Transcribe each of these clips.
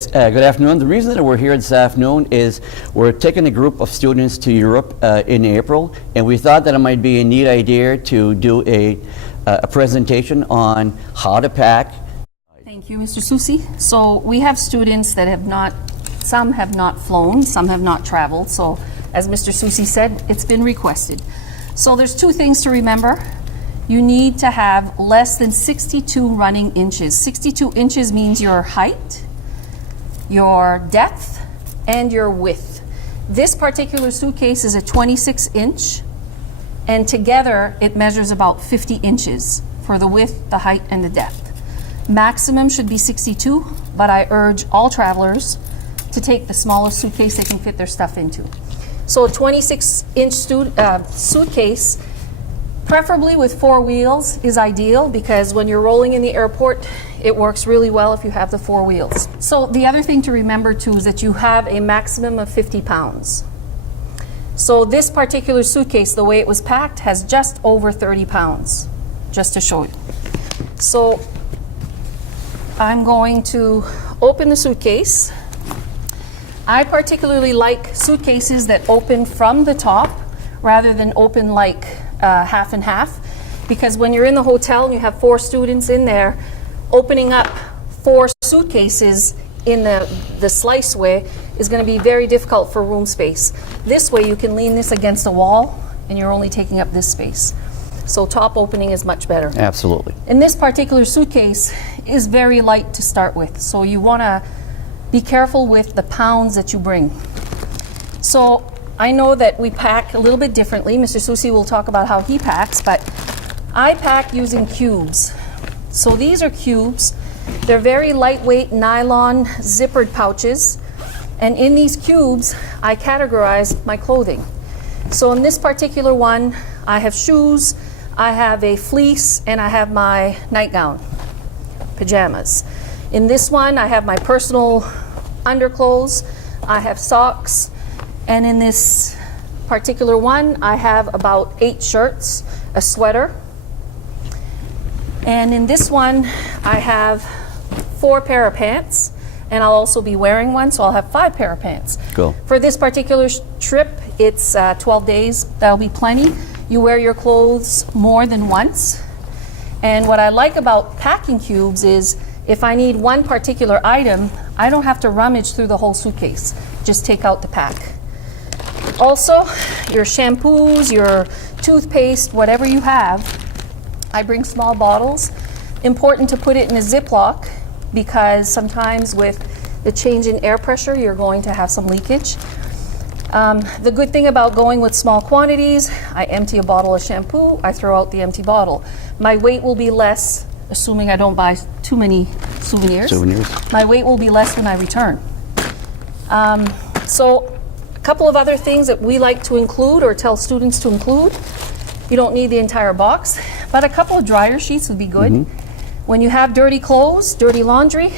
Good afternoon. The reason that we're here this afternoon is we're taking a group of students to Europe in April, and we thought that it might be a neat idea to do a presentation on how to pack. Thank you, Mr. Susi. So we have students that some have not flown, some have not traveled. So as Mr. Susi said, it's been requested. So there's two things to remember. You need to have less than 62 running inches. 62 inches means your height, your depth, and your width. This particular suitcase is a 26 inch, and together it measures about 50 inches for the width, the height, and the depth. Maximum should be 62, but I urge all travelers to take the smallest suitcase they can fit their stuff into. So a 26 inch suitcase, preferably with 4 wheels, is ideal because when you're rolling in the airport, it works really well if you have the 4 wheels. So the other thing to remember too is that you have a maximum of 50 pounds. So this particular suitcase, the way it was packed, has just over 30 pounds, just to show you. So I'm going to open the suitcase. I particularly like suitcases that open from the top rather than open like half and half, because when you're in the hotel and you have 4 students in there, opening up 4 suitcases in the slice way is going to be very difficult for room space. This way you can lean this against a wall and you're only taking up this space. So top opening is much better. Absolutely. And this particular suitcase is very light to start with, so you want to be careful with the pounds that you bring. So I know that we pack a little bit differently. Mr. Susi will talk about how he packs, but I pack using cubes. So these are cubes. They're very lightweight nylon zippered pouches. And in these cubes, I categorize my clothing. So in this particular one, I have shoes, I have a fleece, and I have my nightgown, pajamas. In this one, I have my personal underclothes, I have socks, and in this particular one, I have about 8 shirts, a sweater. And in this one, I have 4 pair of pants, and I'll also be wearing one, so I'll have 5 pair of pants. Cool. For this particular trip, it's 12 days. That'll be plenty. You wear your clothes more than once. And what I like about packing cubes is if I need one particular item, I don't have to rummage through the whole suitcase. Just take out the pack. Also, your shampoos, your toothpaste, whatever you have, I bring small bottles. Important to put it in a Ziploc because sometimes with the change in air pressure, you're going to have some leakage. The good thing about going with small quantities, I empty a bottle of shampoo, I throw out the empty bottle. My weight will be less, assuming I don't buy too many souvenirs. My weight will be less when I return. So a couple of other things that we like to include or tell students to include. You don't need the entire box, but a couple of dryer sheets would be good. When you have dirty clothes, dirty laundry,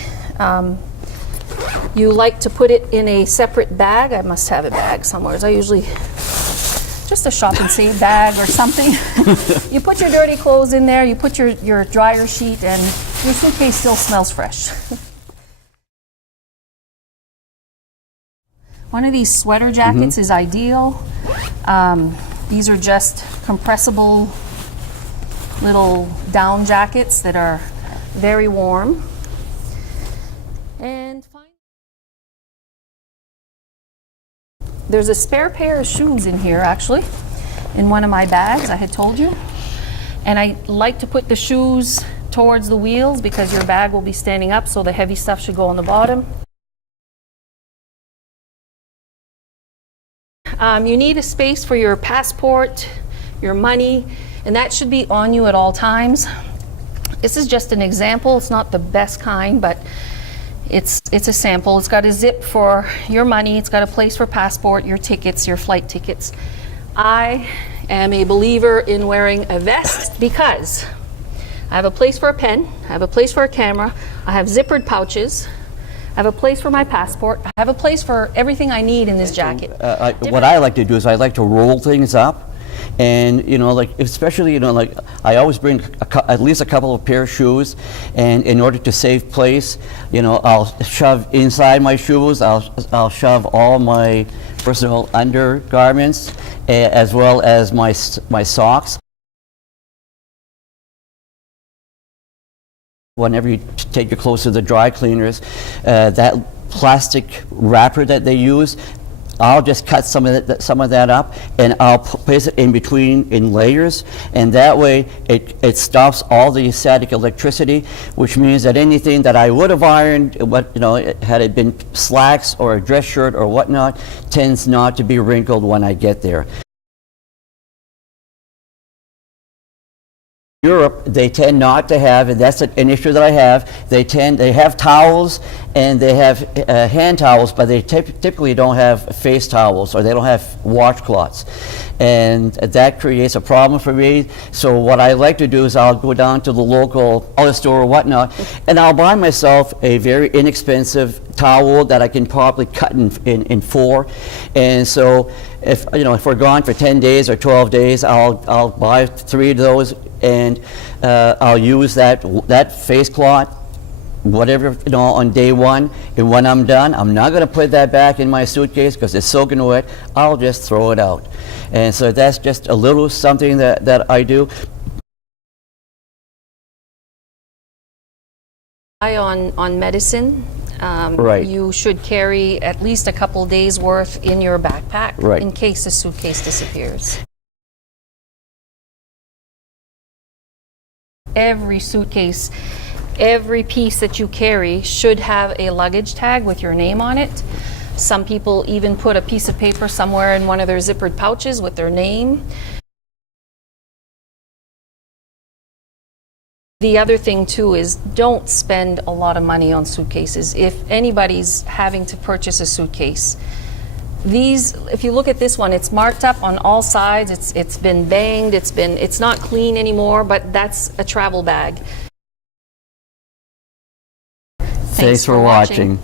you like to put it in a separate bag. I must have a bag somewhere. I usually, just a shop and save bag or something. You put your dirty clothes in there, you put your dryer sheet, and your suitcase still smells fresh. One of these sweater jackets is ideal. These are just compressible little down jackets that are very warm. And there's a spare pair of shoes in here, actually, in one of my bags, I had told you. And I like to put the shoes towards the wheels because your bag will be standing up, so the heavy stuff should go on the bottom. You need a space for your passport, your money, and that should be on you at all times. This is just an example. It's not the best kind, but it's a sample. It's got a zip for your money. It's got a place for passport, your tickets, your flight tickets. I am a believer in wearing a vest because I have a place for a pen, I have a place for a camera, I have zippered pouches, I have a place for my passport, I have a place for everything I need in this jacket. What I like to do is I like to roll things up. And, you know, like, especially, you know, like, I always bring at least a couple of pair of shoes, and in order to save place, you know, I'll shove inside my shoes, I'll shove all my personal undergarments, as well as my socks. Whenever you take your clothes to the dry cleaners, that plastic wrapper that they use, I'll just cut some of that up, and I'll place it in between in layers, and that way it stops all the static electricity, which means that anything that I would have ironed, had it been slacks or a dress shirt or whatnot, tends not to be wrinkled when I get there. Europe, they tend not to have, and that's an issue that I have, they have towels and they have hand towels, but they typically don't have face towels, or they don't have washcloths. And that creates a problem for me. So what I like to do is I'll go down to the local outlet store or whatnot, and I'll buy myself a very inexpensive towel that I can probably cut in four. And so if we're gone for 10 days or 12 days, I'll buy 3 of those, and I'll use that face cloth, whatever, on day one. And when I'm done, I'm not going to put that back in my suitcase because it's soaking wet. I'll just throw it out. And so that's just a little something that I do. On medicine, Right. you should carry at least a couple days worth in your backpack, Right. in case the suitcase disappears. Every suitcase, every piece that you carry should have a luggage tag with your name on it. Some people even put a piece of paper somewhere in one of their zippered pouches with their name. The other thing too is, don't spend a lot of money on suitcases. If anybody's having to purchase a suitcase, if you look at this one, it's marked up on all sides, it's been banged, it's not clean anymore, but that's a travel bag. Thanks for watching.